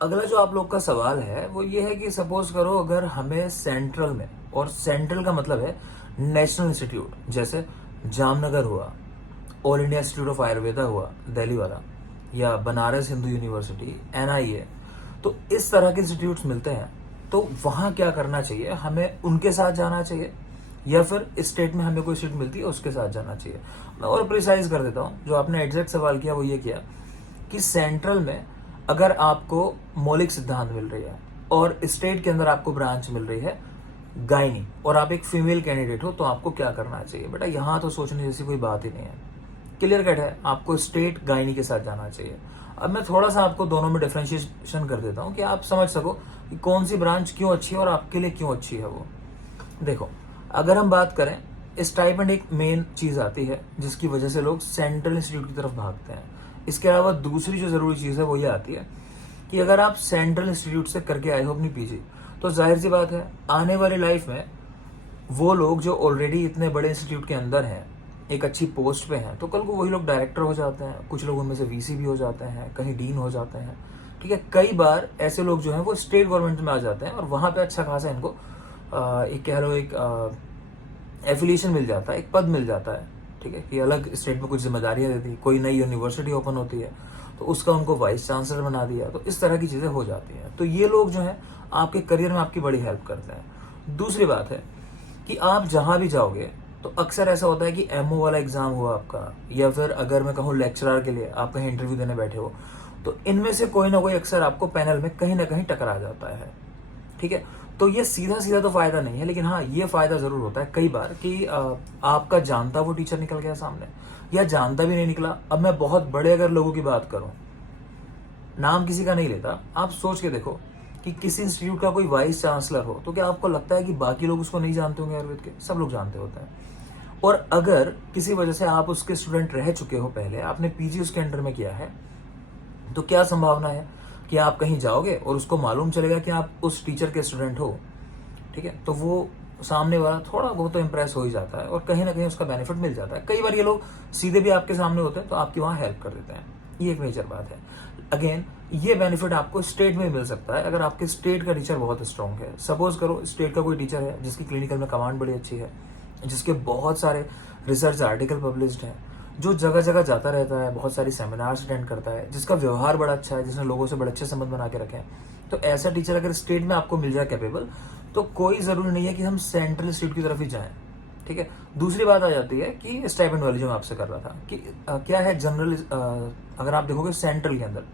अगला जो आप लोग का सवाल है वो ये है कि सपोज करो अगर हमें सेंट्रल में, और सेंट्रल का मतलब है नेशनल इंस्टीट्यूट, जैसे जामनगर हुआ, all India institute of Ayurveda हुआ दिल्ली वाला, या बनारस हिंदू यूनिवर्सिटी, एनआईए, तो इस तरह के इंस्टीट्यूट्स मिलते हैं। तो वहां क्या करना चाहिए, हमें उनके साथ जाना चाहिए या फिर स्टेट में हमें कोई सीट मिलती है उसके साथ जाना चाहिए। मैं और प्रिसाइज कर देता हूँ, जो आपने एग्जैक्ट सवाल किया वो ये किया कि सेंट्रल में अगर आपको मौलिक सिद्धांत मिल रही है और स्टेट के अंदर आपको ब्रांच मिल रही है गायनी, और आप एक फीमेल कैंडिडेट हो, तो आपको क्या करना चाहिए। बेटा यहाँ तो सोचने जैसी कोई बात ही नहीं है, क्लियर कट है, आपको स्टेट गायनी के साथ जाना चाहिए। अब मैं थोड़ा सा आपको दोनों में डिफ्रेंशिएशन कर देता हूँ कि आप समझ सको कि कौन सी ब्रांच क्यों अच्छी है और आपके लिए क्यों अच्छी है वो। देखो, अगर हम बात करें, स्टाइपेंड एक मेन चीज आती है जिसकी वजह से लोग सेंट्रल इंस्टीट्यूट की तरफ भागते हैं। इसके अलावा दूसरी जो जरूरी चीज है वो ये आती है कि अगर आप सेंट्रल इंस्टीट्यूट से करके आए हो अपनी पीजी, तो जाहिर सी बात है आने वाली लाइफ में वो लोग जो ऑलरेडी इतने बड़े इंस्टीट्यूट के अंदर हैं, एक अच्छी पोस्ट पे हैं, तो कल को वही लोग डायरेक्टर हो जाते हैं, कुछ लोग उनमें से वीसी भी हो जाते हैं, कहीं डीन हो जाते हैं। ठीक है, कई बार ऐसे लोग जो हैं वो स्टेट गवर्नमेंट में आ जाते हैं और वहां पे अच्छा खासा इनको एक कह लो एक एफिलिएशन मिल जाता है, एक पद मिल जाता है। ठीक है, कि अलग स्टेट में कुछ जिम्मेदारियां देती, कोई नई यूनिवर्सिटी ओपन होती है तो उसका उनको वाइस चांसलर बना दिया, तो इस तरह की चीजें हो जाती हैं। तो ये लोग जो है आपके करियर में आपकी बड़ी हेल्प करते हैं। दूसरी बात है कि आप जहां भी जाओगे तो अक्सर ऐसा होता है कि एमओ वाला एग्जाम हुआ आपका, या फिर अगर मैं कहूँ लेक्चरर के लिए आप कहीं इंटरव्यू देने बैठे हो, तो इनमें से कोई ना कोई अक्सर आपको पैनल में कहीं ना कहीं टकरा जाता है। ठीक है, तो ये सीधा सीधा तो फायदा नहीं है, लेकिन हाँ ये फायदा जरूर होता है कई बार कि आपका जानता वो टीचर निकल गया सामने, या जानता भी नहीं निकला। अब मैं बहुत बड़े अगर लोगों की बात करूं, नाम किसी का नहीं लेता, आप सोच के देखो कि किसी इंस्टीट्यूट का कोई वाइस चांसलर हो, तो क्या आपको लगता है कि बाकी लोग उसको नहीं जानते होंगे आयुर्वेद के? सब लोग जानते होते हैं। और अगर किसी वजह से आप उसके स्टूडेंट रह चुके हो, पहले आपने पीजी उसके अंडर में किया है, तो क्या संभावना है कि आप कहीं जाओगे और उसको मालूम चलेगा कि आप उस टीचर के स्टूडेंट हो। ठीक है, तो वो सामने वाला थोड़ा बहुत तो इम्प्रेस हो ही जाता है और कहीं ना कहीं उसका बेनिफिट मिल जाता है। कई बार ये लोग सीधे भी आपके सामने होते हैं तो आपकी वहां हेल्प कर देते हैं, ये एक मेजर बात है। अगेन, ये बेनिफिट आपको स्टेट में मिल सकता है अगर आपके स्टेट का टीचर बहुत स्ट्रांग है। सपोज करो स्टेट का कोई टीचर है जिसकी क्लिनिकल में कमांड बड़ी अच्छी है, जिसके बहुत सारे रिसर्च आर्टिकल पब्लिश्ड हैं, जो जगह जगह जाता रहता है, बहुत सारी सेमिनार्स अटेंड करता है, जिसका व्यवहार बड़ा अच्छा है, जिसने लोगों से बड़े अच्छे संबंध बना के रखे हैं, तो ऐसा टीचर अगर स्टेट में आपको मिल जाए कैपेबल, तो कोई जरूरी नहीं है कि हम सेंट्रल इंस्टीट्यूट की तरफ ही जाएं। ठीक है, दूसरी बात आ जाती है कि स्टाइपेंड वाली जो मैं आपसे कर रहा था कि क्या है जनरल, अगर आप देखोगे सेंट्रल के अंदर,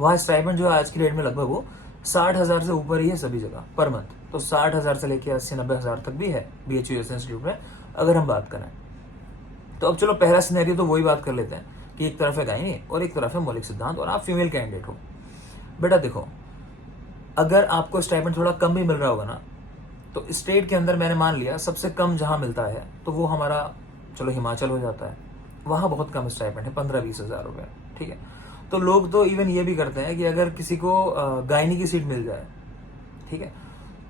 वहाँ स्टाइपेंड जो है आज की डेट में लगभग वो 60,000 से ऊपर ही है सभी जगह पर मंथ। तो 60,000 से लेकर 80-90,000 तक भी है BHU इंस्टीट्यूट में अगर हम बात करें। तो अब चलो पहला सिनेरियो तो वही बात कर लेते हैं कि एक तरफ है गायनी और एक तरफ है मौलिक सिद्धांत और आप फीमेल कैंडिडेट हो। बेटा देखो, अगर आपको स्टाइपेंड थोड़ा कम भी मिल रहा होगा ना, तो स्टेट के अंदर मैंने मान लिया सबसे कम जहां मिलता है तो वो हमारा चलो हिमाचल हो जाता है। वहां बहुत कम स्टाइपेंड है, 15-20 हजार रुपए। ठीक है, तो लोग तो इवन ये भी करते हैं कि अगर किसी को गायनी की सीट मिल जाए, ठीक है,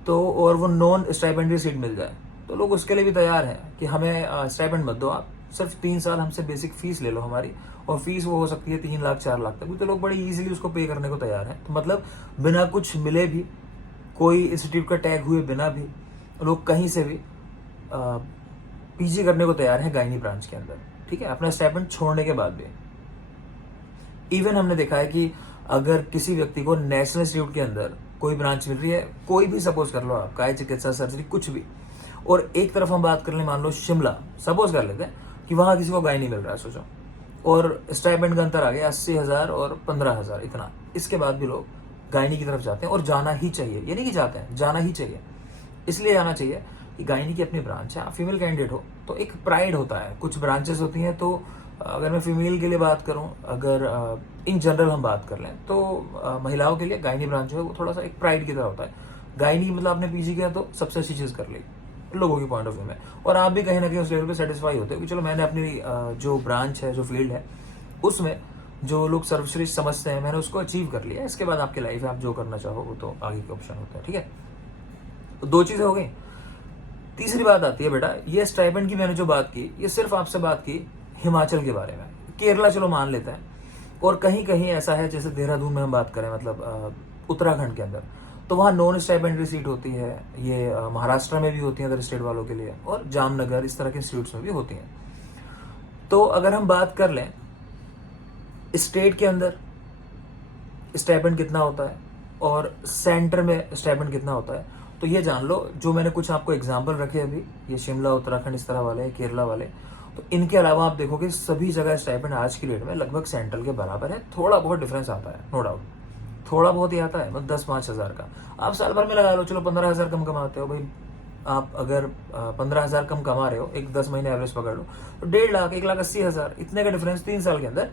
तो और वो नॉन स्टाइपेंडरी सीट मिल जाए, तो लोग उसके लिए भी तैयार हैं कि हमें स्टाइपेंड मत दो, आप सिर्फ 3 साल हमसे बेसिक फीस ले लो हमारी, और फीस वो हो सकती है 3 लाख 4 लाख तक भी, तो लोग बड़े इजीली उसको पे करने को तैयार हैं। तो मतलब बिना कुछ मिले भी, कोई इंस्टीट्यूट का टैग हुए बिना भी, लोग कहीं से भी पीजी करने को तैयार है गायनी ब्रांच के अंदर। ठीक है, अपना स्टाइपेंड छोड़ने के बाद भी। इवन हमने देखा है कि अगर किसी व्यक्ति को नेशनल इंस्टीट्यूट के अंदर कोई ब्रांच मिल रही है, कोई भी सपोज कर लो आप, काय चिकित्सा सर्जरी कुछ भी, और एक तरफ हम बात कर ले, मान लो शिमला सपोज कर लेते हैं कि वहां किसी को गाय नहीं मिल रहा है, सोचो, और स्टाइपेंड का अंतर आ गया 80,000 और 15,000 इतना, इसके बाद भी लोग गायनी की तरफ जाते हैं और जाना ही चाहिए। ये नहीं कि जाते हैं, जाना ही चाहिए। इसलिए जाना चाहिए कि गायनी की अपनी ब्रांच है, आप फीमेल कैंडिडेट हो तो एक प्राइड होता है। कुछ ब्रांचेस होती हैं, तो अगर मैं फीमेल के लिए बात करूं, अगर इन जनरल हम बात कर लें, तो महिलाओं के लिए गायनी ब्रांच जो है वो थोड़ा सा एक प्राइड की तरह होता है। गायनी मतलब आपने पीजी किया तो सबसे अच्छी चीज कर ली लोगों की पॉइंट ऑफ व्यू में, और आप भी कहीं ना कहीं उस लेवल पे सेटिस्फाई होते हो कि चलो मैंने अपनी जो ब्रांच है, जो फील्ड है, उसमें जो लोग सर्वश्रेष्ठ समझते हैं मैंने उसको अचीव कर लिया। इसके बाद आपकी लाइफ है, आप जो करना चाहो वो तो आगे के ऑप्शन होता है। ठीक है, तो 2 चीजें हो गई। तीसरी बात आती है बेटा, ये स्टाइपेंड की मैंने जो बात की, ये सिर्फ आपसे बात की हिमाचल के बारे में। केरला चलो मान लेते हैं, और कहीं कहीं ऐसा है जैसे देहरादून में हम बात करें, मतलब उत्तराखंड के अंदर, तो वहाँ नॉन स्टाइपेंडरी सीट होती है। ये महाराष्ट्र में भी होती है अदर स्टेट वालों के लिए, और जामनगर इस तरह के इंस्टीट्यूट्स में भी होती हैं। तो अगर हम बात कर लें स्टेट के अंदर स्टाइपेंड कितना होता है और सेंटर में स्टाइपेंड कितना होता है, तो ये जान लो, जो मैंने कुछ आपको एग्जाम्पल रखे अभी, ये शिमला, उत्तराखंड इस तरह वाले, केरला वाले, तो इनके अलावा आप देखोगे सभी जगह स्टाइपेंड आज की डेट में लगभग सेंट्रल के बराबर है। थोड़ा बहुत डिफरेंस आता है, नो डाउट, थोड़ा बहुत ही आता है, मतलब 10-5 हज़ार का। आप साल भर में लगा लो, चलो 15 हज़ार कम कमाते हो भाई, आप अगर 15 हज़ार कम कमा रहे हो, एक 10 महीने एवरेज पकड़ लो, तो 1.5 लाख, 1,80,000, इतने का डिफरेंस 3 साल के अंदर,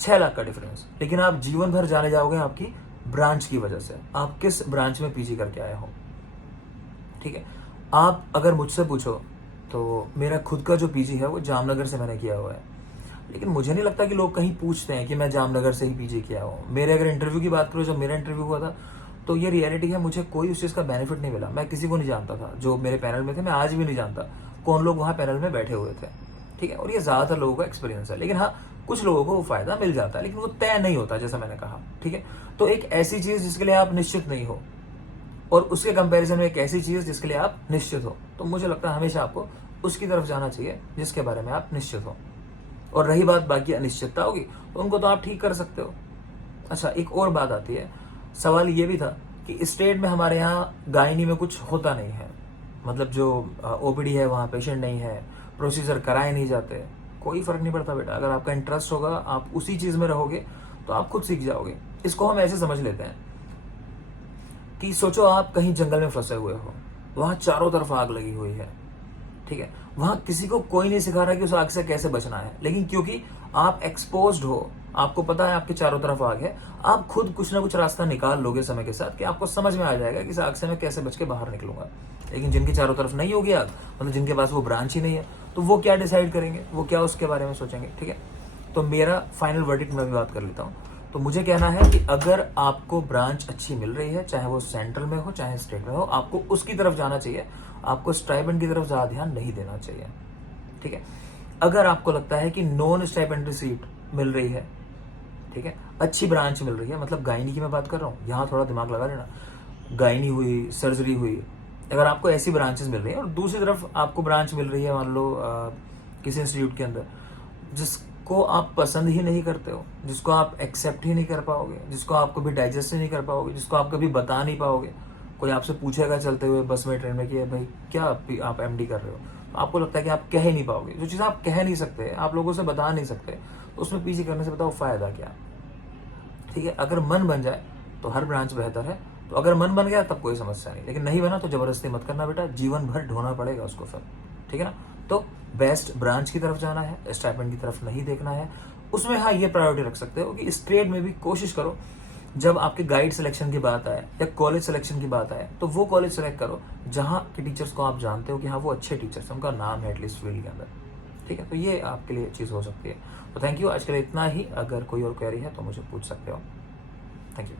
6 लाख का डिफरेंस। लेकिन आप जीवन भर जाने जाओगे आपकी ब्रांच की वजह से, आप किस ब्रांच में पीजी करके आए हो। ठीक है, आप अगर मुझसे पूछो तो मेरा खुद का जो पीजी है वो जामनगर से मैंने किया हुआ है, लेकिन मुझे नहीं लगता कि लोग कहीं पूछते हैं कि मैं जामनगर से ही पीजी किया हूँ। मेरे अगर इंटरव्यू की बात करो, जब मेरा इंटरव्यू हुआ था, तो ये रियलिटी है, मुझे कोई उस चीज़ का बेनिफिट नहीं मिला। मैं किसी को नहीं जानता था जो मेरे पैनल में थे, मैं आज भी नहीं जानता कौन लोग वहाँ पैनल में बैठे हुए थे। ठीक है, और ये ज़्यादातर लोगों का एक्सपीरियंस है। लेकिन हाँ, कुछ लोगों को वो फायदा मिल जाता है, लेकिन वो तय नहीं होता, जैसा मैंने कहा। ठीक है, तो एक ऐसी चीज़ जिसके लिए आप निश्चित नहीं हो, और उसके कंपैरिजन में एक ऐसी चीज़ जिसके लिए आप निश्चित हो, तो मुझे लगता है हमेशा आपको उसकी तरफ जाना चाहिए जिसके बारे में आप निश्चित हो। और रही बात बाकी अनिश्चितता होगी, तो उनको तो आप ठीक कर सकते हो। अच्छा, एक और बात आती है, सवाल ये भी था कि स्टेट में हमारे यहाँ गायनी में कुछ होता नहीं है, मतलब जो ओपीडी है वहाँ पेशेंट नहीं है, प्रोसीजर कराए नहीं जाते। कोई फर्क नहीं पड़ता बेटा, अगर आपका इंटरेस्ट होगा, आप उसी चीज़ में रहोगे, तो आप खुद सीख जाओगे। इसको हम ऐसे समझ लेते हैं कि सोचो आप कहीं जंगल में फंसे हुए हो, वहाँ चारों तरफ आग लगी हुई है। ठीक है, वहां किसी को कोई नहीं सिखा रहा कि उस आग से कैसे बचना है, लेकिन क्योंकि आप एक्सपोज्ड हो, आपको पता है आपके चारों तरफ आग है, आप खुद कुछ ना कुछ रास्ता निकाल लोगे समय के साथ, कि आपको समझ में आ जाएगा कि इस आग से मैं कैसे बच के बाहर निकलूंगा। लेकिन जिनके चारों तरफ नहीं होगी आग, मतलब जिनके पास वो ब्रांच ही नहीं है, तो वो क्या डिसाइड करेंगे, वो क्या उसके बारे में सोचेंगे। ठीक है, तो मेरा फाइनल वर्डिक्ट में भी बात कर लेता हूँ। तो मुझे कहना है कि अगर आपको ब्रांच अच्छी मिल रही है, चाहे वो सेंट्रल में हो चाहे स्टेट में हो, आपको उसकी तरफ जाना चाहिए, आपको स्टाइपेंड की तरफ ज्यादा ध्यान नहीं देना चाहिए। ठीक है, अगर आपको लगता है कि नॉन स्टाइपेंडरी सीट मिल रही है, ठीक है, अच्छी ब्रांच मिल रही है, मतलब गायनी की मैं बात कर रहा हूँ, यहाँ थोड़ा दिमाग लगा लेना, गायनी हुई, सर्जरी हुई, अगर आपको ऐसी ब्रांचेस मिल रही है, और दूसरी तरफ आपको ब्रांच मिल रही है मान लो किसी इंस्टीट्यूट के अंदर जिसको आप पसंद ही नहीं करते हो, जिसको आप एक्सेप्ट ही नहीं कर पाओगे, जिसको आप कभी डाइजेस्ट ही नहीं कर पाओगे, जिसको आप कभी बता नहीं पाओगे, कोई आपसे पूछेगा चलते हुए बस में, ट्रेन में कि भाई क्या आप एमडी कर रहे हो, तो आपको लगता है कि आप कह ही नहीं पाओगे। जो चीज़ आप कह नहीं सकते, आप लोगों से बता नहीं सकते, तो उसमें पीजी करने से बताओ फायदा क्या। ठीक है, अगर मन बन जाए तो हर ब्रांच बेहतर है, तो अगर मन बन गया तब कोई समस्या नहीं, लेकिन नहीं बना तो जबरदस्ती मत करना बेटा, जीवन भर ढोना पड़ेगा उसको फिर। ठीक है ना, तो बेस्ट ब्रांच की तरफ जाना है, स्टाइपेंड की तरफ नहीं देखना है। उसमें हाँ ये प्रायोरिटी रख सकते हो कि स्टेट में भी कोशिश करो, जब आपके गाइड सिलेक्शन की बात आए या कॉलेज सिलेक्शन की बात आए, तो वो कॉलेज सेलेक्ट करो जहाँ के टीचर्स को आप जानते हो कि हाँ वो अच्छे टीचर्स हैं, उनका नाम है एटलीस्ट फील्ड के अंदर। ठीक है, तो ये आपके लिए चीज़ हो सकती है। तो थैंक यू, आज के लिए इतना ही। अगर कोई और क्वेरी है तो मुझे पूछ सकते हो। Thank you.